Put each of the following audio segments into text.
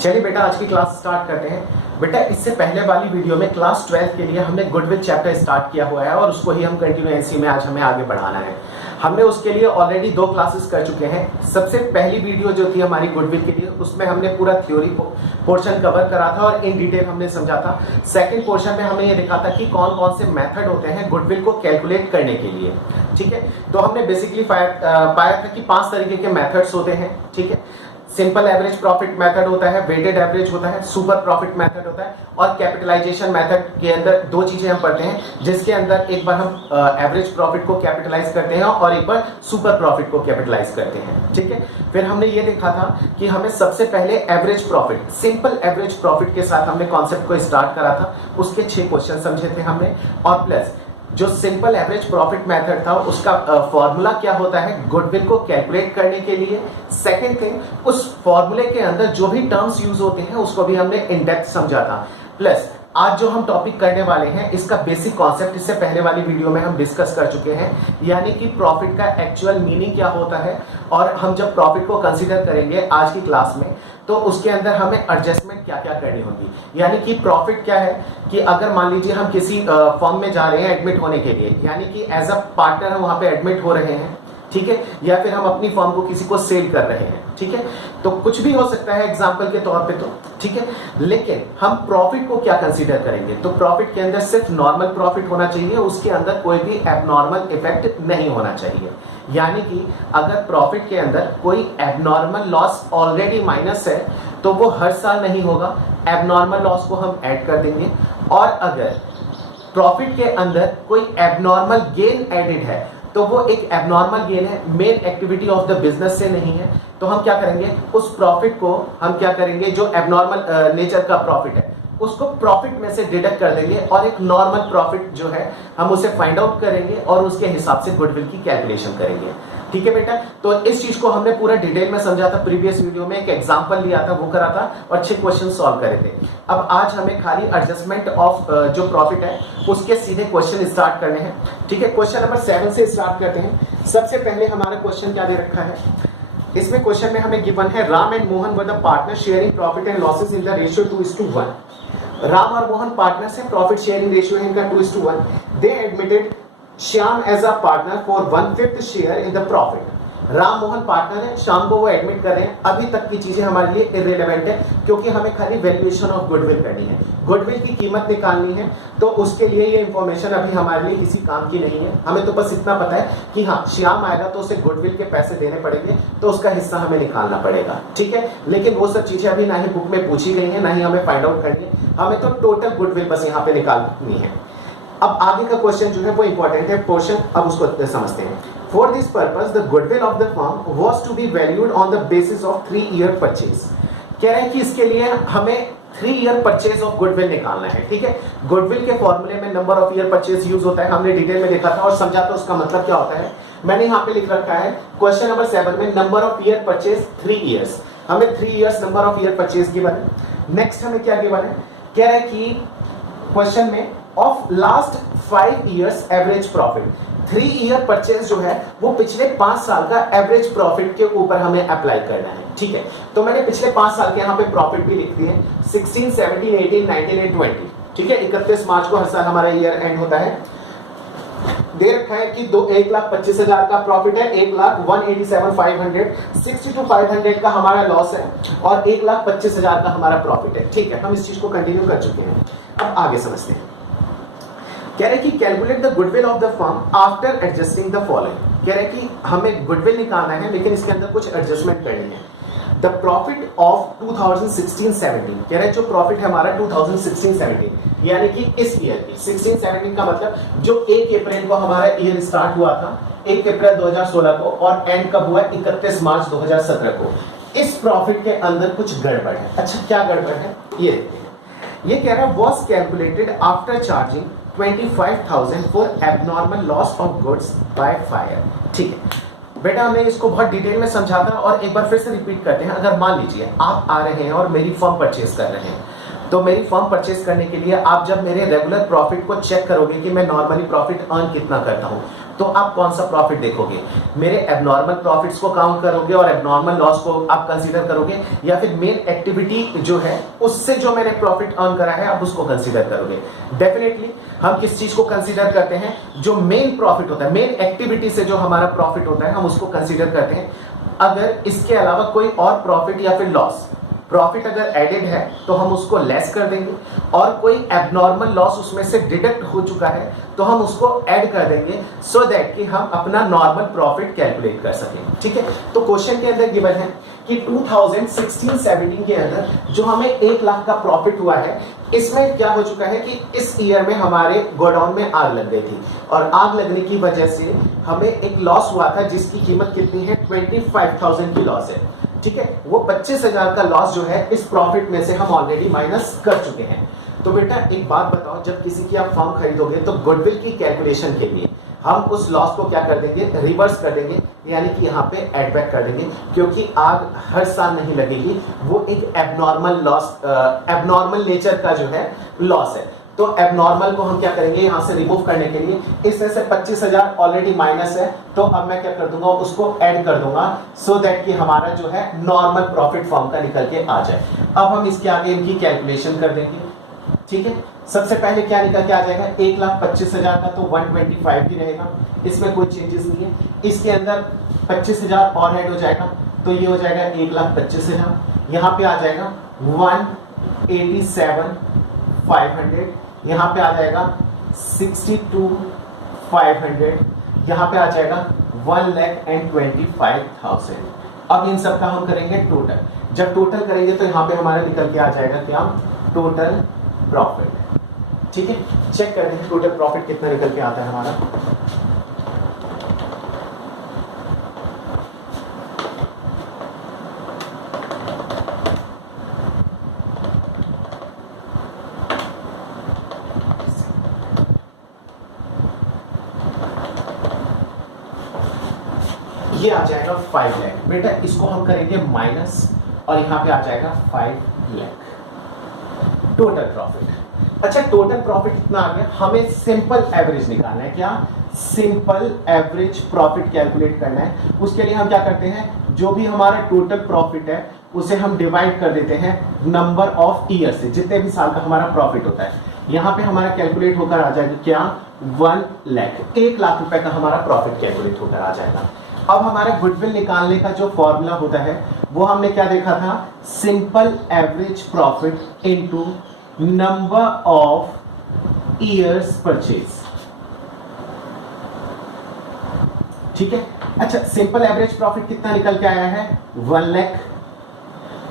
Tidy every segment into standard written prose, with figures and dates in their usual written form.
चलिए बेटा आज की क्लास स्टार्ट करते हैं। बेटा इससे पहले वाली वीडियो में क्लास 12 के लिए हमने गुडविल चैप्टर स्टार्ट किया हुआ है और उसको ही हम कंटिन्यूएंसी में आज हमें आगे बढ़ाना है। हमने उसके लिए ऑलरेडी 2 क्लासेस कर चुके हैं। सबसे पहली वीडियो जो थी हमारी गुडविल के लिए, उसमें हमने पूरा थ्योरी पोर्शन कवर करा था और इन डिटेल हमने समझा था। सेकंड पोर्शन में हमें ये देखा था कि कौन कौन से मेथड होते हैं गुडविल को कैलकुलेट करने के लिए। ठीक है, तो हमने बेसिकली पाया था कि 5 तरीके के मेथड्स होते हैं। ठीक है, सिंपल एवरेज प्रॉफिट मेथड होता है, वेटेड एवरेज होता है, सुपर प्रॉफिट मेथड होता है और कैपिटलाइजेशन मेथड के अंदर 2 चीजें हम पढ़ते हैं, जिसके अंदर एक बार हम एवरेज प्रॉफिट को कैपिटलाइज करते हैं और एक बार सुपर प्रॉफिट को कैपिटलाइज करते हैं। ठीक है, फिर हमने ये देखा था कि हमें सबसे पहले average profit, simple average profit के साथ हमने कॉन्सेप्ट को स्टार्ट करा था। उसके 6 क्वेश्चन समझे थे हमने और प्लस जो सिंपल एवरेज प्रॉफिट मेथड था उसका फॉर्मूला क्या होता है गुडविल को कैलकुलेट करने के लिए। सेकंड थिंग, उस फॉर्मूले के अंदर जो भी टर्म्स यूज होते हैं उसको भी हमने इन डेप्थ समझा था। प्लस आज जो हम टॉपिक करने वाले हैं इसका बेसिक कॉन्सेप्ट इससे पहले वाली वीडियो में हम डिस्कस कर चुके हैं, यानी कि प्रॉफिट का एक्चुअल मीनिंग क्या होता है। और हम जब प्रॉफिट को कंसीडर करेंगे आज की क्लास में तो उसके अंदर हमें एडजस्टमेंट क्या क्या करनी होगी। यानी कि प्रॉफिट क्या है कि अगर मान लीजिए हम किसी फर्म में जा रहे हैं एडमिट होने के लिए, यानी कि एज अ पार्टनर हम वहां पे एडमिट हो रहे हैं, ठीक है, या फिर हम अपनी फर्म को किसी को सेल कर रहे हैं, ठीक है, तो कुछ भी हो सकता है एग्जांपल के तौर पे, तो ठीक है। लेकिन हम प्रॉफिट को क्या कंसीडर करेंगे, तो प्रॉफिट के अंदर सिर्फ नॉर्मल प्रॉफिट होना चाहिए, उसके अंदर कोई भी एबनॉर्मल इफेक्ट नहीं होना चाहिए। यानी कि अगर प्रॉफिट के अंदर कोई एबनॉर्मल लॉस ऑलरेडी माइनस है तो वो हर साल नहीं होगा, एबनॉर्मल लॉस को हम ऐड कर देंगे। और अगर प्रॉफिट के अंदर कोई एबनॉर्मल गेन एडेड है तो वो एक एबनॉर्मल गेन है, main activity of the business से नहीं है, तो हम क्या करेंगे उस प्रॉफिट को हम क्या करेंगे जो एबनॉर्मल नेचर का प्रॉफिट है उसको प्रॉफिट में से डिडक्ट कर देंगे और एक नॉर्मल प्रॉफिट जो है हम उसे फाइंड आउट करेंगे और उसके हिसाब से गुडविल की कैलकुलेशन करेंगे। ठीक है बेटा, तो इस चीज को हमने पूरा डिटेल में समझा था। प्रीवियस वीडियो में एक एग्जांपल लिया था, वो करा था और 6 क्वेश्चन सॉल्व करे थे। अब आज हमें खाली एडजस्टमेंट ऑफ जो प्रॉफिट है उसके सीधे क्वेश्चन स्टार्ट करने हैं। ठीक है, क्वेश्चन नंबर 7 से स्टार्ट करते हैं। सबसे पहले हमारा क्वेश्चन क्या दे रखा है, इसमें क्वेश्चन में हमें गिवन है Ram and Mohan were the partner sharing profit and losses in the ratio 2:1। Ram और मोहन पार्टनर्स हैं, प्रॉफिट शेयरिंग रेशियो है इनका 2:1। They admitted Shyam as a partner for 1/5 share in the profit. Ram Mohan partner है, शाम को वो एडमिट कर रहे हैं। अभी तक की चीजें हमारे लिए इररिलेवेंट है क्योंकि हमें खाली वैल्यूएशन ऑफ गुडविल करनी है, गुडविल की कीमत निकालनी है, तो उसके लिए ये इंफॉर्मेशन अभी हमारे लिए किसी काम की नहीं है। हमें तो बस इतना पता है कि हाँ श्याम आएगा तो उसे गुडविल के पैसे देने पड़ेंगे, तो उसका हिस्सा हमें निकालना पड़ेगा। ठीक है, लेकिन वो सब चीजें अभी ना ही बुक में पूछी गई है ना ही हमें फाइंड आउट करनी है, हमें तो टोटल गुडविल बस यहाँ पे निकालनी है। अब आगे का क्वेश्चन जो है वो इंपॉर्टेंट है पोर्शन, अब उसको समझते हैं। For this purpose, the goodwill of the firm was to be valued on the basis of 3-year purchase। कह रहे हैं कि इसके लिए हमें 3-year purchase of goodwill निकालना है। ठीक है, गुडविल के फॉर्मूले में number of year purchase use होता है, हमने डिटेल में देखा था और समझा था उसका मतलब क्या होता है। मैंने यहाँ पे लिख रखा है क्वेश्चन नंबर 7 में number of year purchase 3 years, हमें 3 years number of year purchase given है। नेक्स्ट हमें क्या गिवन है, कह रहा है कि क्वेश्चन में of last 5 years average profit. 3 year purchase जो है वो पिछले 5 साल का एवरेज प्रॉफिट के ऊपर हमें अप्लाई करना है। ठीक है, तो मैंने पिछले 5 साल के यहाँ पे प्रॉफिट भी लिख दिए, 16, 17, 18, 19 एंड 20। ठीक है, 31 मार्च को हर साल हमारा ईयर एंड होता है। दे रखा है कि 1,25,000 का प्रॉफिट है, 1,187,500, 62,500 का हमारा लॉस है और 1,25,000 का हमारा प्रॉफिट है। ठीक है, हम इस चीज को कंटिन्यू कर चुके हैं। अब आगे समझते हैं। कह रहे कि calculate the goodwill of the firm after adjusting the following. कह रहे कि हमें गुडविल निकालना है लेकिन इसके अंदर कुछ एडजस्टमेंट करनी है। द प्रॉफिट ऑफ 2016-17, कह रहे जो प्रॉफिट है हमारा 2016-17 यानी कि इस ईयर की 16-17 का मतलब जो 1 अप्रैल को हमारा ईयर स्टार्ट हुआ था 1 अप्रैल 2016 को और एंड कब हुआ 31 मार्च 2017 को। इस प्रॉफिट के अंदर कुछ गड़बड़ है। अच्छा, क्या गड़बड़ है ये देखते हैं। ये कह रहा है was calculated after charging 25,000 for abnormal loss of goods by fire. ठीक है बेटा, हमने इसको बहुत डिटेल में समझा था और एक बार फिर से रिपीट करते हैं। अगर मान लीजिए आप आ रहे हैं और मेरी फर्म परचेज कर रहे हैं, तो मेरी फर्म परचेज करने के लिए आप जब मेरे रेगुलर प्रॉफिट को चेक करोगे कि मैं नॉर्मली प्रॉफिट अर्न कितना करता हूं, तो आप कौन सा प्रॉफिट देखोगे? मेरे एबनॉर्मल प्रॉफिट्स को काउंट करोगे और एबनॉर्मल लॉस को आप कंसीडर करोगे, या फिर मेन एक्टिविटी जो है उससे जो मैंने प्रॉफिट अर्न करा है आप उसको कंसीडर करोगे? डेफिनेटली हम किस चीज को कंसीडर करते हैं? जो मेन प्रॉफिट होता है, मेन एक्टिविटी से जो हमारा प्रॉफिट होता है हम उसको कंसीडर करते हैं। अगर इसके अलावा कोई और प्रॉफिट या फिर लॉस, प्रॉफिट अगर एडेड है तो हम उसको लेस कर देंगे, और कोई एबनॉर्मल लॉस उसमें से डिडक्ट हो चुका है तो हम उसको ऐड कर देंगे, सो दैट कि हम अपना नॉर्मल प्रॉफिट कैलकुलेट कर सकें। ठीक है, तो क्वेश्चन के अंदर गिवन है कि 2016-17 के अंदर जो हमें 1 लाख का प्रॉफिट हुआ है, इसमें क्या हो चुका है कि इस ईयर में हमारे गोडाउन में आग लग गई थी, और आग लगने की वजह से हमें एक लॉस हुआ था जिसकी कीमत कितनी है? 25,000 की लॉस है। ठीक है, वो 25,000 का लॉस जो है इस प्रॉफिट में से हम ऑलरेडी माइनस कर चुके हैं। तो बेटा एक बात बताओ, जब किसी की आप फर्म खरीदोगे तो गुडविल की कैलकुलेशन के लिए हम उस लॉस को क्या कर देंगे? रिवर्स कर देंगे, यानी कि यहाँ पे एड बैक कर देंगे, क्योंकि आग हर साल नहीं लगेगी, वो एक एबनॉर्मल लॉस, एबनॉर्मल नेचर का जो है लॉस है। तो एबनॉर्मल को हम क्या करेंगे? यहाँ से रिमूव करने के लिए इसमें से 25,000 ऑलरेडी माइनस है, तो अब मैं क्या कर दूंगा? उसको ऐड कर दूंगा, सो दैट कि हमारा जो है नॉर्मल प्रॉफिट फॉर्म का निकल के आ जाए। अब हम इसके आगे इनकी कैलकुलेशन कर देंगे। ठीक है, सबसे पहले क्या निकल के आ जाएगा? 1,25,000 का तो 125 ही रहेगा, इसमें कोई चेंजेस नहीं है। इसके अंदर 25,000 और ऐड हो जाएगा, तो ये हो जाएगा 1,25,000। यहाँ पे आ जाएगा 187,500, यहाँ पे आ जाएगा 62,500, यहाँ पे आ जाएगा 1,25,000। अब इन सब का हम करेंगे टोटल। जब टोटल करेंगे तो यहाँ पे हमारा निकल के आ जाएगा क्या? Total profit. ठीक है, चेक करते हैं टोटल प्रॉफिट कितना निकल के आता है हमारा। ये आ जाएगा 5 लाख। बेटा इसको हम करेंगे माइनस, और यहाँ पे आ जाएगा 5 लाख टोटल प्रॉफिट। अच्छा, टोटल प्रॉफिट कितना आ गया? हमें सिंपल एवरेज निकालना है। क्या? सिंपल एवरेज प्रॉफिट कैलकुलेट करना है। उसके लिए हम क्या करते हैं? जो भी हमारा टोटल प्रॉफिट है उसे हम डिवाइड कर देते हैं नंबर ऑफ ईयर से, जितने भी साल का हमारा प्रॉफिट होता है। यहाँ पे हमारा कैलकुलेट होकर आ जाएगा क्या? 1 लाख, 1 लाख रुपए का हमारा प्रॉफिट कैलकुलेट होकर आ जाएगा। अब हमारे गुडविल निकालने का जो फॉर्मूला होता है वो हमने क्या देखा था? Simple average profit into number of years purchase. ठीक है, अच्छा सिंपल एवरेज प्रॉफिट कितना निकल के आया है? 1 लाख।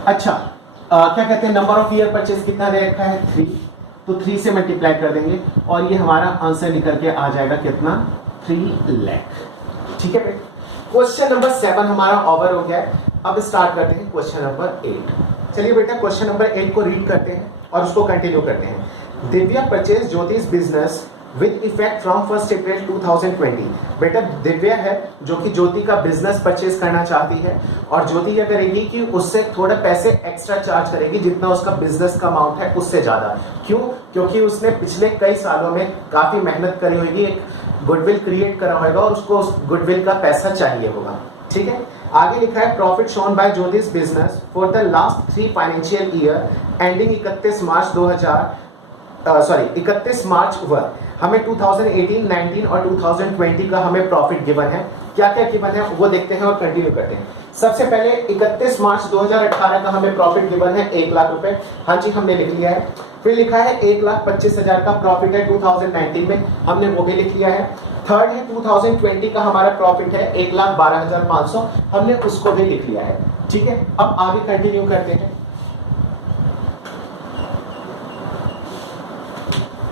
अच्छा क्या कहते हैं, नंबर ऑफ ईयर परचेज कितना दे रखा है? 3, तो 3 से मल्टीप्लाई कर देंगे और ये हमारा आंसर निकल के आ जाएगा कितना? 3 लाख। ठीक है बेटा, क्वेश्चन नंबर 7 हमारा ओवर हो गया है। अब स्टार्ट करते हैं क्वेश्चन नंबर 8। चलिए बेटा क्वेश्चन नंबर 8 को रीड करते हैं और उसको कंटिन्यू करते हैं। दिव्या परचेज ज्योतिष बिजनेस विद इफेक्ट फ्रॉम 1 अप्रैल 2020। बेटा दिव्या है जो कि ज्योति का बिजनेस परचेज करना चाहती है, और ज्योति क्या करेगी कि उससे थोड़े पैसे एक्स्ट्रा चार्ज करेगी, जितना उसका बिजनेस का अमाउंट है उससे ज्यादा। क्यों? क्योंकि उसने पिछले कई सालों में काफी मेहनत करी होगी, एक गुडविल क्रिएट करा होगा और उसको उस गुडविल का पैसा चाहिए होगा। ठीक है, आगे लिखा है प्रॉफिट शोन बाय ज्योतिष business for the last 3 financial year ending 31 मार्च हुआ। हमें 2018, 19 और 2020 का हमें प्रॉफिट गिवन है। क्या क्या गिवन है वो देखते हैं और कंटिन्यू करते हैं। सबसे पहले 31 मार्च 2018 का हमें प्रॉफिट गिवन है 1 लाख रुपए। हाँ जी, हमने लिख लिया है। फिर लिखा है 1,25,000 का प्रॉफिट है 2019 में, हमने वो भी लिख लिया है। थर्ड है 2020 का हमारा प्रॉफिट है 1,12,500, हमने उसको भी लिख लिया है। ठीक है, अब आगे कंटिन्यू करते हैं।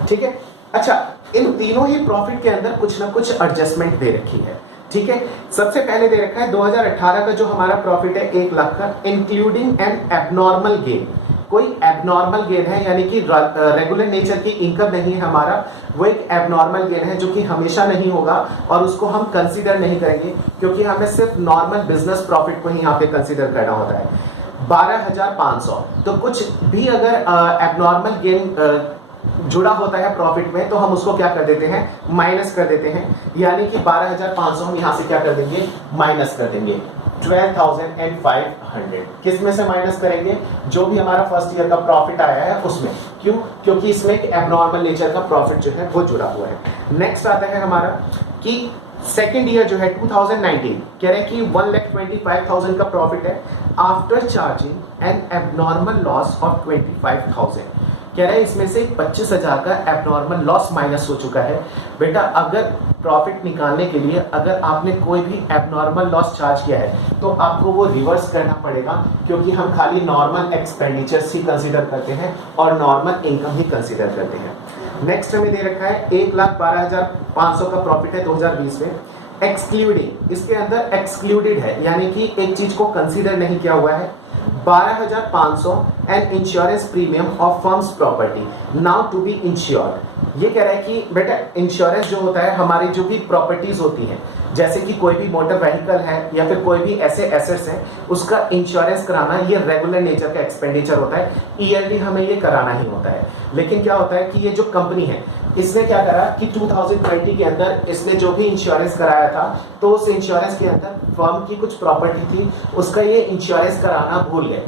ठीक है, अच्छा इन तीनों ही प्रॉफिट के अंदर कुछ ना कुछ एडजस्टमेंट दे रखी है। ठीक है, सबसे पहले दे रखा है 2018 का जो हमारा प्रॉफिट है 1 लाख का, इंक्लूडिंग एन एबनॉर्मल गेन। कोई एबनॉर्मल गेन है, यानी कि रेगुलर नेचर की इनकम नहीं है हमारा, वो एक एबनॉर्मल गेन है जो कि हमेशा नहीं होगा और उसको हम कंसीडर नहीं करेंगे, क्योंकि हमें सिर्फ नॉर्मल बिजनेस प्रॉफिट को ही यहाँ पे कंसीडर करना होता है। 12,500, तो कुछ भी अगर एबनॉर्मल गेन जुड़ा होता है प्रॉफिट में तो हम उसको क्या कर देते हैं, माइनस कर देते हैं। यानी कि 12,500 हम यहां से क्या कर देंगे, माइनस कर देंगे। 12,500 किस में से माइनस करेंगे, जो भी हमारा फर्स्ट ईयर का प्रॉफिट आया है उसमें। क्यों, क्योंकि इसमें एक एबनॉर्मल नेचर का प्रॉफिट जो है वो जुड़ा हुआ है। नेक्स्ट आता है हमारा कि सेकेंड ईयर जो है 2019, कह रहे हैं कि 1,25,000 का प्रॉफिट है after charging N abnormal loss of 25,000। कह रहे हैं इसमें से 25,000 का एबनॉर्मल लॉस माइनस हो चुका है। बेटा अगर प्रॉफिट निकालने के लिए अगर आपने कोई भी एबनॉर्मल लॉस चार्ज किया है तो आपको वो रिवर्स करना पड़ेगा, क्योंकि हम खाली नॉर्मल एक्सपेंडिचर्स ही कंसीडर करते हैं और नॉर्मल इनकम ही कंसीडर करते हैं। नेक्स्ट हमें दे रखा है 1,12,500 का प्रॉफिट है 2020 में, एक्सक्लूडिंग, इसके अंदर एक्सक्लूडेड है यानी कि एक चीज को कंसीडर नहीं किया हुआ है, 12,500 and insurance premium of firms property now to be insured. ये कह रहा है कि बेटा इंश्योरेंस जो होता है हमारी जो भी प्रॉपर्टीज होती हैं, जैसे कि कोई भी मोटर व्हीकल है या फिर कोई भी ऐसे एसेट्स हैं, उसका इंश्योरेंस कराना ये रेगुलर नेचर का एक्सपेंडिचर होता है, ईयरली हमें ये कराना ही होता है। लेकिन क्या होता है कि ये जो कंपनी है इसने क्या करा कि 2020 के अंदर इसने जो भी इंश्योरेंस कराया था तो उस इंश्योरेंस के अंदर फर्म की कुछ प्रॉपर्टी थी, उसका ये इंश्योरेंस कराना भूल गए।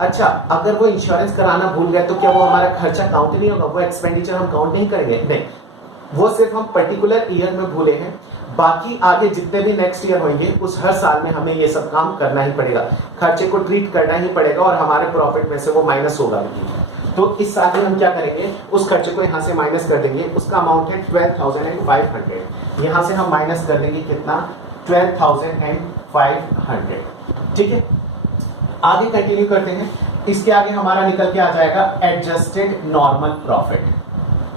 अच्छा, अगर वो इंश्योरेंस कराना भूल गए तो क्या वो हमारा खर्चा काउंट नहीं होगा, वो एक्सपेंडिचर हम काउंट नहीं करेंगे? नहीं, वो सिर्फ हम पर्टिकुलर ईयर में भूले हैं, बाकी आगे जितने भी नेक्स्ट ईयर होंगे उस हर साल में हमें ये सब काम करना ही पड़ेगा, खर्चे को ट्रीट करना ही पड़ेगा और हमारे प्रॉफिट में से वो माइनस होगा भी। तो इस साल में हम क्या करेंगे, उस खर्चे को यहाँ से माइनस कर देंगे, उसका अमाउंट है 12,500। यहाँ से हम माइनस कर देंगे कितना, 12,500। ठीक है, आगे कंटिन्यू करते हैं। इसके आगे हमारा निकल के आ जाएगा एडजस्टेड नॉर्मल प्रॉफिट।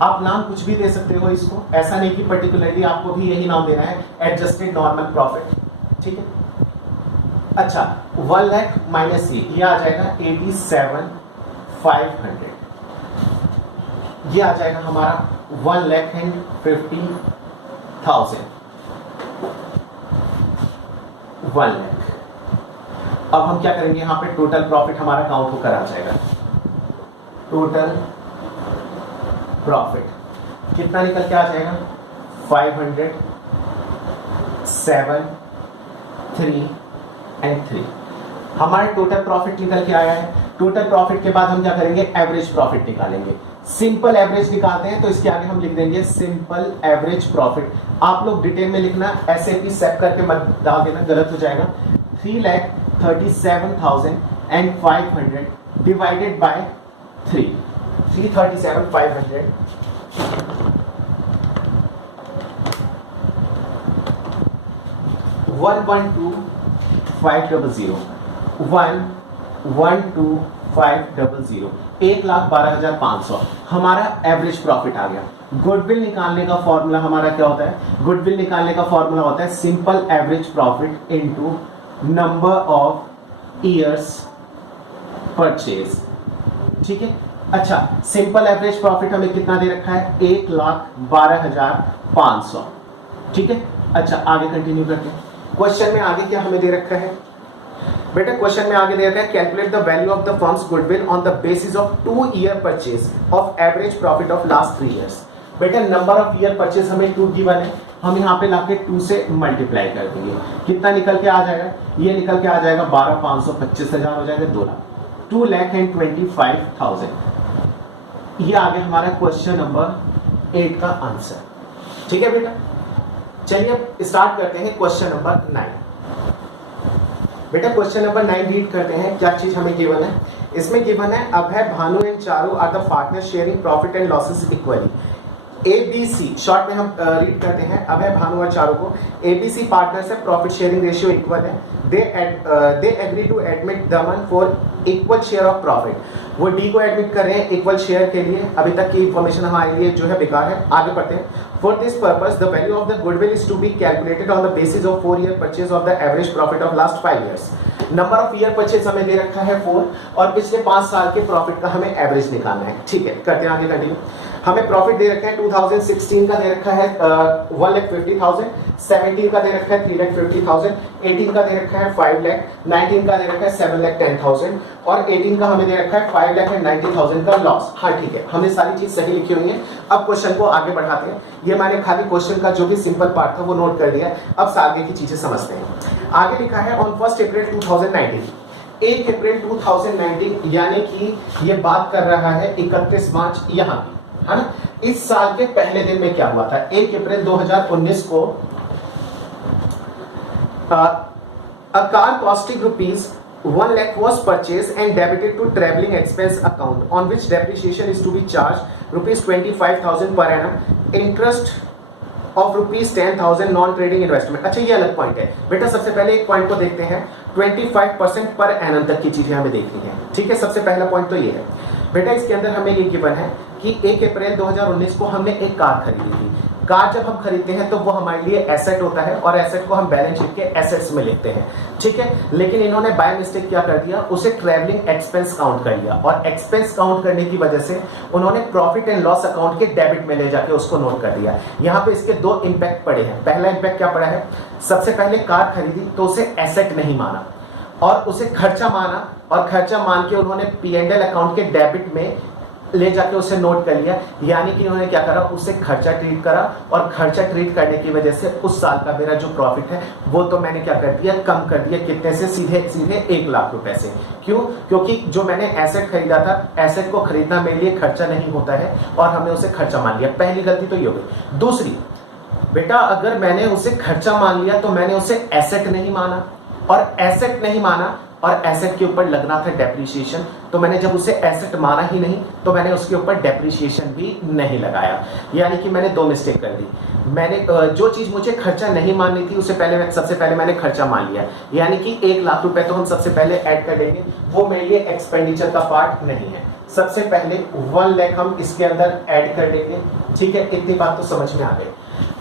आप नाम कुछ भी दे सकते हो इसको, ऐसा नहीं कि पर्टिकुलरली आपको भी यही नाम देना है, एडजस्टेड नॉर्मल प्रॉफिट। ठीक है, अच्छा 1 लाख माइनस ये आ जाएगा 87,500। ये आ जाएगा हमारा 1,50,000। 1 लाख। अब हम क्या करेंगे, यहां पे टोटल प्रॉफिट हमारा काउंट होकर आ जाएगा। टोटल प्रॉफिट कितना निकल के आ जाएगा, 500, 7, 3 एंड 3। हमारा टोटल प्रॉफिट निकल के आया है। टोटल प्रॉफिट के बाद हम क्या करेंगे, एवरेज प्रॉफिट निकालेंगे। सिंपल एवरेज निकालते हैं तो इसके आगे हम लिख देंगे सिंपल एवरेज प्रॉफिट। आप लोग डिटेल में लिखना, ऐसे भी सेव करके मत डाल देना, गलत हो जाएगा। 3,37,500 डिवाइडेड बाय 3, 337,500 1,12,500 1,12,500 1,12,500 हमारा एवरेज प्रॉफिट आ गया। गुडविल निकालने का फॉर्मूला हमारा क्या होता है, गुडविल निकालने का फॉर्मूला होता है simple average profit into number of years purchase. ठीक है, अच्छा सिंपल एवरेज प्रॉफिट हमें कितना दे रखा है, 1,12,500। ठीक है, अच्छा आगे कंटिन्यू करते हैं। क्वेश्चन में आगे क्या हमें दे रखा है बेटा, क्वेश्चन में आगे दे रखा है calculate the value of the firms goodwill on the basis of 2 year purchase of average profit of last 3 years. बेटा नंबर ऑफ ईयर परचेज हमें 2 गिवन है, हम यहाँ पे लाके 2 से मल्टीप्लाई कर देंगे, कितना निकल के आ जाएगा, ये निकल के आ जाएगा 12,500, 25,000 हो जाएगा, 2 लाख, 2,25,000। ये आ गया हमारा क्वेश्चन नंबर 8 का आंसर। ठीक है बेटा, चलिए अब स्टार्ट करते हैं क्वेश्चन नंबर 9। बेटा क्वेश्चन नंबर 9 रीड करते हैं, क्या चीज हमें गिवन है। इसमें गिवन है Abhay, Bhanu and Charu are the partner sharing profit and losses equally. ABC short में हम रीड करते हैं, अभय, भानु और चारू को ABC पार्टनर से प्रॉफिट शेयरिंग रेशियो इक्वल है। They agree to admit Daman for equal share of profit. वो डी को एडमिट कर रहे हैं इक्वल शेयर के लिए। अभी तक की इंफॉर्मेशन हमारे लिए जो है बेकार है, आगे बढ़ते हैं। For this purpose the value of the goodwill is to be calculated on the basis of 4 year purchase of the average profit of last 5 years. Number of year purchase हमें दे रखा है 4 और पिछले 5 साल के प्रॉफिट का हमें एवरेज निकालना है। ठीक है, करते हैं आगे कंटिन्यू। हमें प्रॉफिट दे रखे हैं 2016 का दे रखा है 1,50,000, 17 का दे रखा है 3,50,000, 18 का दे रखा है 5 लाख, 19 का दे रखा है 7,10,000 और 18 का हमें दे रखा है 5,90,000 का लॉस। हाँ ठीक है, हमने सारी चीज सही लिखी हुई है। अब क्वेश्चन को आगे बढ़ाते हैं। ये मैंने खाली क्वेश्चन का जो भी सिंपल पार्ट था वो नोट कर दिया। अब आगे की चीजें समझते हैं। आगे लिखा है ऑन 1 अप्रैल 2019, 1 अप्रैल 2019 यानी कि ये बात कर रहा है 31 मार्च यहाँ की, है ना। इस साल के पहले दिन में क्या हुआ था? 1 अप्रैल 2019 को a car costing rupees 1 lakh was purchased and debited to travelling expense account on which depreciation is to be charged rupees 25,000 per annum, interest of rupees 10,000 non trading investment. अच्छा ये अलग पॉइंट है बेटा। सबसे पहले एक पॉइंट को देखते हैं, 25% पर एनम तक की चीजें हमें देखनी है, ठीक है। सबसे पहला पॉइंट तो ये है बेटा, इसके अंदर हमें ये गिवन है कि 1 अप्रैल 2019 को हमने एक कार खरीदी थी। कार जब हम खरीदते हैं तो वो हमारे लिए एसेट होता है और एसेट को हम बैलेंस शीट के एसेट्स में लिखते हैं, ठीक है। लेकिन इन्होंने बाय मिस्टेक क्या कर दिया, उसे ट्रैवलिंग एक्सपेंस काउंट कर लिया और एक्सपेंस काउंट करने की वजह से उन्होंने प्रॉफिट एंड लॉस अकाउंट के डेबिट में ले जाके उसको नोट कर दिया। यहाँ पे इसके दो इंपैक्ट पड़े हैं। पहला इंपैक्ट क्या पड़ा है, सबसे पहले कार खरीदी तो उसे एसेट नहीं माना और उसे खर्चा माना, और खर्चा मान के उन्होंने P&L अकाउंट के डेबिट में ले जाके उसे नोट कर लिया। यानी कि उन्होंने क्या करा, उसे खर्चा ट्रीट करा और खर्चा ट्रीट करने की वजह से उस साल का मेरा जो प्रॉफिट है वो तो मैंने क्या कर दिया, कम कर दिया। कितने से? सीधे सीधे 1 लाख रुपए से। क्यों? क्योंकि जो मैंने एसेट खरीदा था, एसेट को खरीदना मेरे लिए खर्चा नहीं होता है और हमने उसे खर्चा मान लिया। पहली गलती तो ये हो गई। दूसरी बेटा, अगर मैंने उसे खर्चा मान लिया तो मैंने उसे एसेट नहीं माना, और एसेट नहीं माना और एसेट के ऊपर लगना था डेप्रिसिएशन, तो मैंने जब उसे एसेट माना ही नहीं तो मैंने उसके ऊपर डेप्रिसिएशन भी नहीं लगाया। यानी कि मैंने 2 मिस्टेक कर दी। मैंने जो चीज मुझे खर्चा नहीं माननी थी उसे सबसे पहले मैंने खर्चा मान लिया। यानी कि 1 लाख रुपए तो हम सबसे पहले ऐड कर देंगे, वो मेरे लिए एक्सपेंडिचर का पार्ट नहीं है। सबसे पहले 1 लाख हम इसके अंदर ऐड कर देंगे, ठीक है। इतनी बात तो समझ में आ गई।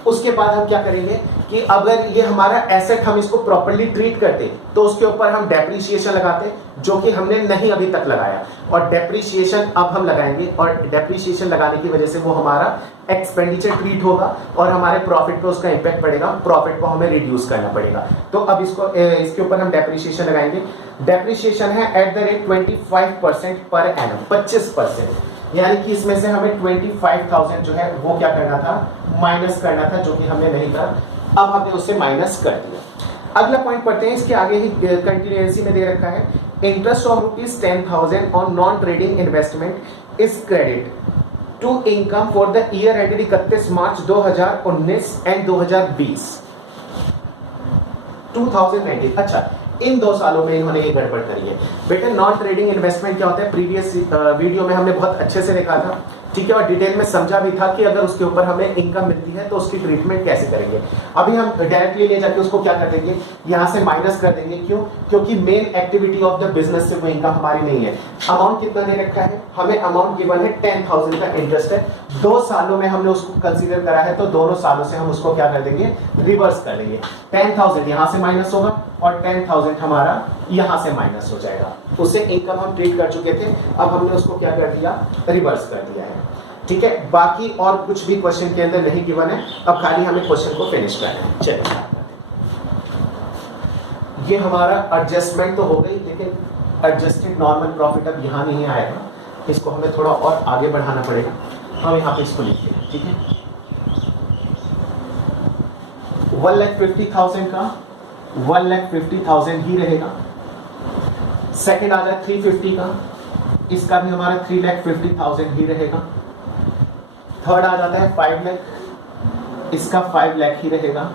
उसके बाद हम क्या करेंगे कि अगर ये हमारा एसेट हम इसको प्रॉपर्ली ट्रीट करते तो उसके ऊपर हम डेप्रिसिएशन लगाते, जो कि हमने नहीं अभी तक लगाया, और डेप्रिसिएशन अब हम लगाएंगे और डेप्रिसिएशन लगाने की वजह से वो हमारा एक्सपेंडिचर ट्रीट होगा और हमारे प्रॉफिट पे उसका इंपैक्ट पड़ेगा। प्रॉफिट को हमें रिड्यूस करना पड़ेगा। तो अब इसके ऊपर हम डेप्रिसिएशन लगाएंगे। डेप्रिसिएशन है at the rate 25% per annum, 25%। यानी कि इसमें से हमें 25,000 जो है वो क्या करना था, माइनस करना था, जो कि हमने नहीं करा। अब हमने उससे माइनस कर दिया। अगला पॉइंट पढ़ते हैं। इसके आगे ही कंटिन्यूएंसी में दे रखा है, interest of rupees 10,000 on non trading investment is credit to income for the year ended 31 March 2019 and 2020 2019। अच्छा, इन 2 सालों में इन्होंने ये गड़बड़ करी है। बेटे नॉन ट्रेडिंग इन्वेस्टमेंट क्या होता है, प्रीवियस वीडियो में हमने बहुत अच्छे से देखा था, ठीक है, और डिटेल में समझा भी था कि अगर उसके ऊपर हमें इनकम मिलती है तो उसकी ट्रीटमेंट कैसे करेंगे। अभी हम डायरेक्टली ले जाके उसको क्या कर देंगे, यहाँ से माइनस कर देंगे। क्यों? क्योंकि main activity of the business से कोई इनकम हमारी नहीं है। अमाउंट कितना दे रखा है, हमें अमाउंट गिवन है 10,000 का इंटरेस्ट है। 2 सालों में हमने उसको कंसीडर करा है, तो दोनों सालों से हम उसको क्या कर देंगे, रिवर्स कर देंगे। 10,000 यहाँ से माइनस होगा और 10,000 हमारा यहाँ से माइनस हो जाएगा। उसे इनकम हम ट्रीट कर चुके थे, अब हमने उसको क्या कर दिया, रिवर्स कर दिया है, ठीक है। बाकी और कुछ भी क्वेश्चन के अंदर नहीं गिवन है, अब खाली हमें क्वेश्चन को फिनिश करना है। चलिए, ये हमारा एडजस्टमेंट तो हो गई, लेकिन एडजस्टेड नॉर्मल प्रॉफिट अब यहाँ नहीं आएगा, इसको हमें थोड़ा और आगे बढ़ाना पड़ेगा। हम यहाँ पे इसको लिखते हैं, ठीक है। 1,50,000 का 1,50,000 ही रहेगा। सेकंड आ जाए 350 का, इसका भी हमारा 3,50,000 ही रहेगा। थर्ड आ जाता है 5 लाख, इसका 5 लाख ही रहेगा।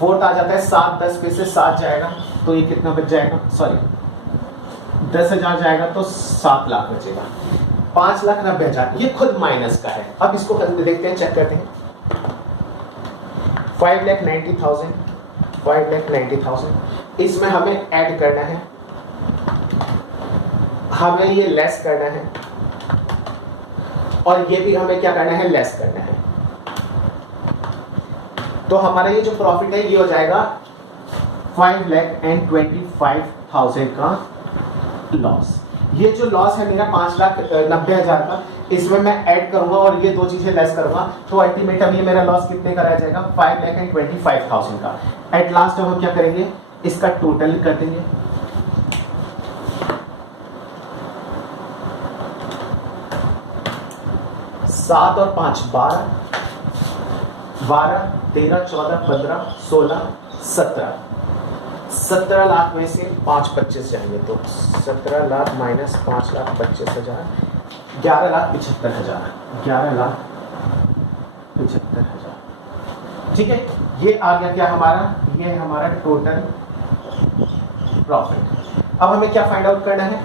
फोर्थ आ जाता है 7, 10 पे से 7 जाएगा तो ये कितना बच जाएगा, सॉरी 10,000 जाएगा तो 7 लाख बचेगा। 5,90,000 ये खुद माइनस का है। अब इसको देखते हैं, चेक करते हैं। 5,90,000 5,90,000 इसमें हमें ऐड करना है, हमें ये लेस करना है, और ये भी हमें क्या करना है, लेस करना है। तो हमारा ये जो प्रॉफिट है ये हो जाएगा 5,25,000 का लॉस। ये जो लॉस है मेरा 5,90,000 का, इसमें मैं ऐड करूंगा और ये दो चीजें लेस करूंगा, तो अल्टीमेटम ये मेरा लॉस कितने का रह जाएगा, 5,25,000 का। एट लास्ट हम क्या करेंगे, इसका टोटल कर देंगे। सात और 5 12, 12 13 14 15 16 17, 17 लाख में से 5,25,000 जाएंगे, तो 17 लाख माइनस 5,25,000, 11,75,000, 11,75,000। ठीक है, ये आ गया क्या हमारा, ये है हमारा टोटल प्रॉफिट। अब हमें क्या फाइंड आउट करना है,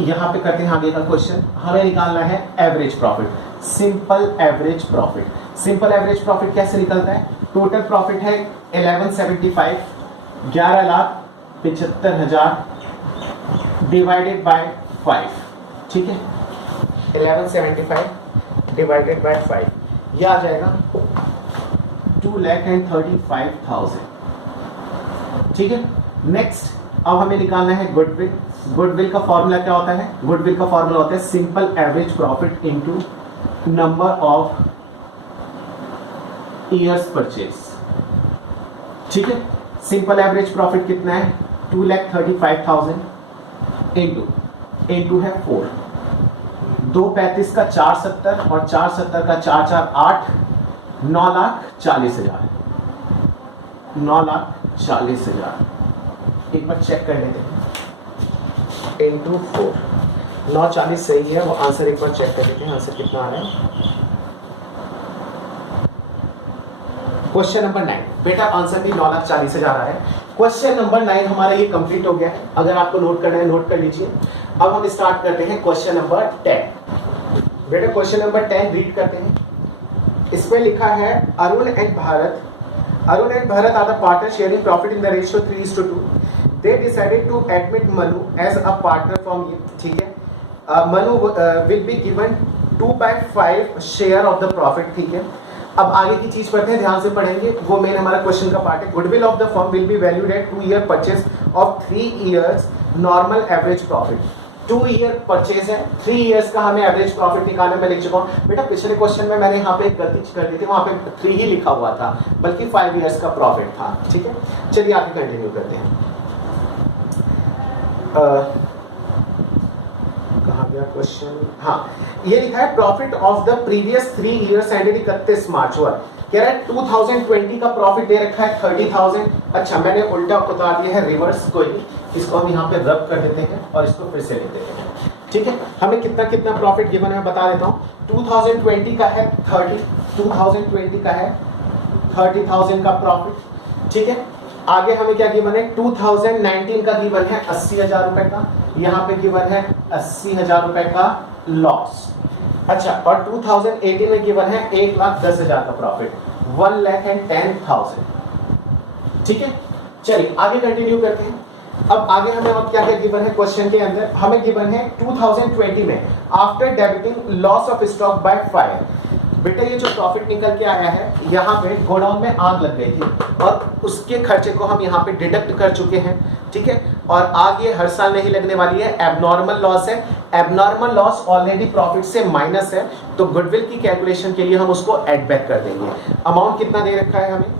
यहां पे करते हैं आगे का क्वेश्चन। हमें निकालना है average profit, simple average profit. Simple average profit कैसे निकलता है, टोटल प्रॉफिट है 1175, 11,75,000 डिवाइडेड बाय 5। ठीक है, 1175 डिवाइडेड बाय 5, यह आ जाएगा 2,35,000। ठीक है, नेक्स्ट अब हमें निकालना है गुडविल। गुडविल का फॉर्मूला क्या होता है, गुडविल का फॉर्मूला होता है simple average profit into number of years purchase. ठीक है, सिंपल एवरेज प्रॉफिट कितना है, 2,35,000 इनटू है 4, 2,35 का 4,70 और 4,70 का 4,4 8, 9,40,000, 9,40,000। एक बार चेक कर लेते हैं, इंटू 4, 9,40 सही है, वो आंसर एक बार चेक कर लेते हैं, आंसर कितना आ रहा है। क्वेश्चन नंबर 9, बेटा आंसर भी 9,40,000 आ रहा है। क्वेश्चन नंबर 9 हमारा ये कंप्लीट हो गया है, अगर आपको नोट करना है नोट कर लीजिए। अब हम स्टार्ट करते हैं क्वेश्चन नंबर 10। बेटा क्वेश्चन नंबर 10 रीड करते हैं। इसमें लिखा है Arun and Bharat are the partner sharing profit in the ratio 3:2। They decided to admit Manu as a partner from you. ठीक है, Manu will be given 2/5 share of the profit। ठीक है, अब आगे की चीज पढ़ते हैं, ध्यान से पढ़ेंगे, वो मेन हमारा क्वेश्चन का पार्ट है। Goodwill of the firm will be valued at 2 year purchase of 3 years normal average profit. 2 year purchase है, 3 इयर्स का हमें एवरेज प्रॉफिट निकालने में लिख चुका हूँ। बेटा पिछले क्वेश्चन में मैंने यहाँ पे एक गलती कर दी थी, वहाँ पे 3 ही लिखा हुआ था, बल्कि 5 इयर्स का प्रॉफिट था। ठीक है, चलिए आगे कंटिन्यू करते हैं। कहाँ गया क्वेश्चन, हाँ ये लिखा है profit of the previous 3 years ended 31 मार्च हुआ। कह रहा है 2020 का प्रॉफिट दे रखा है 30,000। अच्छा मैंने उल्टा उतार दिया है, रिवर्स, कोई नहीं, इसको हम यहाँ पे रब कर देते हैं और इसको फिर से ले देते हैं। ठीक है, हमें कितना कितना प्रॉफिट गिवन है बता देता हूँ। 2020 का है 30, 2020 का है 30,000 का प्रॉफिट। ठीक है, आगे हमें क्या गिवन है, 2019 का गिवन है 80,000 रुपए का, यहाँ पे गिवन है 80,000 रुपए का लॉस। अच्छा, और 2018 में गिवन है 1,10,000 का प्रॉफिट, 1,10,000। ठीक है, चलिए आगे कंटिन्यू करते हैं। अब आगे हमें अब क्या क्या गिवन है क्वेश्चन के अंदर, हमें गिवन है 2020 में after debiting loss of stock by fire. बेटा ये जो प्रॉफिट निकल के आया है, यहाँ पे गोडाउन में आग लग गई थी और उसके खर्चे को हम यहाँ पे डिडक्ट कर चुके हैं। ठीक है, और आग ये हर साल नहीं लगने वाली है, एबनॉर्मल लॉस है। एबनॉर्मल लॉस ऑलरेडी प्रॉफिट से माइनस है, तो गुडविल की कैलकुलेशन के लिए हम उसको एड बैक कर देंगे। अमाउंट कितना दे रखा है हमें,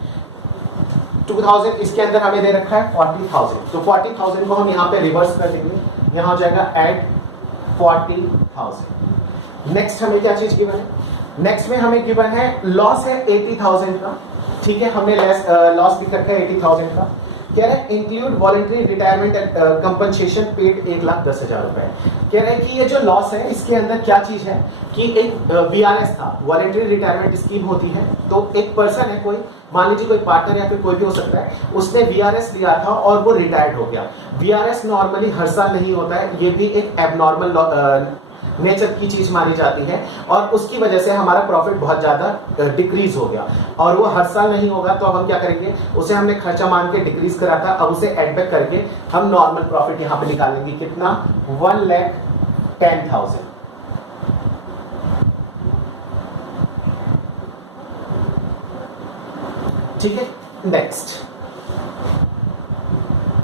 2000, इसके अंदर हमें दे रखा है 40,000, तो 40,000 को हम यहाँ पे रिवर्स कर देंगे, यहाँ हो जाएगा एड 40,000। नेक्स्ट हमें क्या चीज गिवन है, नेक्स्ट में हमें गिवन है लॉस है 80,000 का। ठीक है, हमने लॉस लिख रखा है 80,000 का। कह रहे हैं include voluntary retirement compensation paid 1,10,000 रुपए। कह रहे हैं कि ये जो लॉस है इसके अंदर क्या चीज है कि एक VRS था, वॉलंटरी रिटायरमेंट स्कीम होती है। तो एक पर्सन है, कोई मान लीजिए कोई पार्टनर या फिर कोई भी हो सकता है, उसने VRS लिया था और वो रिटायर्ड हो गया। VRS नॉर्मली हर साल नहीं होता है, ये भी एक एबनॉर्मल नेचर की चीज मानी जाती है और उसकी वजह से हमारा प्रॉफिट बहुत ज्यादा डिक्रीज हो गया और वो हर साल नहीं होगा। तो अब हम क्या करेंगे, उसे हमने खर्चा मान के डिक्रीज करा था, अब उसे एड बैक करके हम नॉर्मल प्रॉफिट यहाँ पे निकालेंगे। कितना, 1,10,000। ठीक है, नेक्स्ट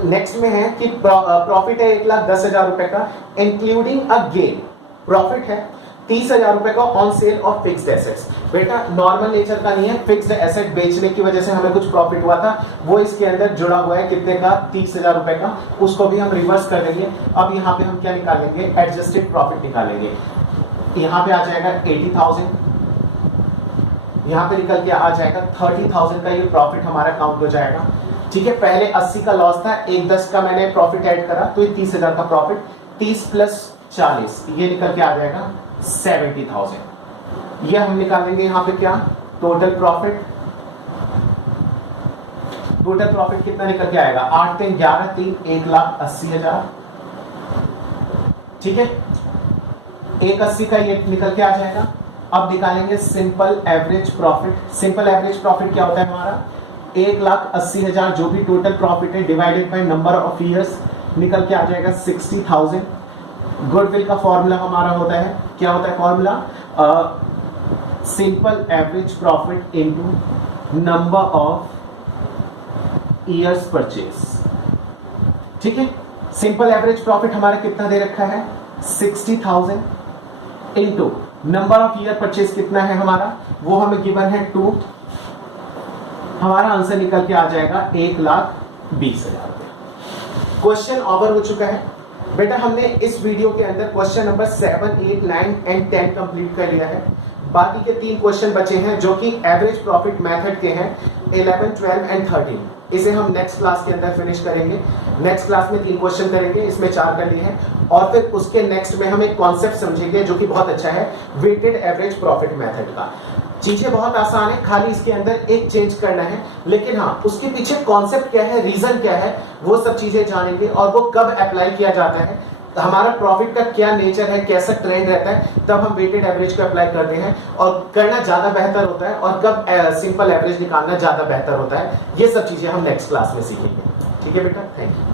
नेक्स्ट में है कि प्रॉफिट है 1,10,000 रुपए का इंक्लूडिंग अ गेन, प्रॉफिट है 30,000 रुपए का on sale of fixed assets. बेटा नॉर्मल नेचर का नहीं है, फिक्स्ड एसेट बेचने की वजह से हमें कुछ प्रॉफिट हुआ था, वो इसके अंदर जुड़ा हुआ है, कितने का, 30,000 रुपए का, उसको भी हम रिवर्स कर देंगे। अब यहाँ पे हम क्या निकालेंगे, एडजस्टेड प्रॉफिट निकालेंगे। यहाँ पे आ जाएगा 80,000, यहाँ पे निकल के आ जाएगा 30,000 का, ये प्रॉफिट हमारा काउंट हो जाएगा। ठीक है, पहले 80 का लॉस था, 1,10 का मैंने प्रॉफिट ऐड करा, तो ये 30,000 का प्रॉफिट, 30 प्लस 40 ये निकल के आ जाएगा 70,000। ये हम निकालेंगे यहाँ पे क्या, टोटल प्रॉफिट। टोटल प्रॉफिट कितना निकल के आएगा, 8 3 11 3 1,80,000। ठीक है, 180 का ये निकल के आ जाएगा। अब निकालेंगे simple average profit. Simple average profit क्या होता है हमारा, 1,80,000 जो भी टोटल प्रॉफिट है divided by number of years, निकल के आ जाएगा 60,000। गुडविल का फॉर्मूला हमारा होता है, क्या होता है formula, simple average profit into number of years purchase. ठीक है, सिंपल एवरेज प्रॉफिट हमारा कितना दे रखा है, 60,000 into number of year purchase कितना है हमारा, वो हमें गिवन है 2। हमारा आंसर निकल के आ जाएगा 1,20,000 रुपए। क्वेश्चन ओवर हो चुका है बेटा। हमने इस वीडियो के अंदर क्वेश्चन नंबर 7, 8, 9 एंड 10 कंप्लीट कर लिया है। बाकी के 3 क्वेश्चन बचे हैं जो कि एवरेज प्रॉफिट मेथड के हैं, 11, 12 एंड 13। इसे हम नेक्स्ट क्लास के अंदर फिनिश करेंगे। नेक्स्ट क्लास में 3 क्वेश्चन करेंगे, इसमें 4 कर लिए हैं, और फिर उसके नेक्स्ट में हम एक कॉन्सेप्ट समझेंगे जो कि बहुत अच्छा है, वेटेड एवरेज प्रॉफिट मेथड का। चीजें बहुत आसान है, खाली इसके अंदर एक चेंज करना है, लेकिन हाँ उसके पीछे कॉन्सेप्ट क्या है, रीजन क्या है, वो सब चीजें जानेंगे, और वो कब अप्लाई किया जाता है, हमारा प्रॉफिट का क्या नेचर है, कैसा ट्रेंड रहता है, तब हम वेटेड एवरेज को अप्लाई करते हैं, और करना ज्यादा बेहतर होता है, और कब सिंपल एवरेज निकालना ज्यादा बेहतर होता है, ये सब चीजें हम नेक्स्ट क्लास में सीखेंगे। ठीक है बेटा, थैंक यू।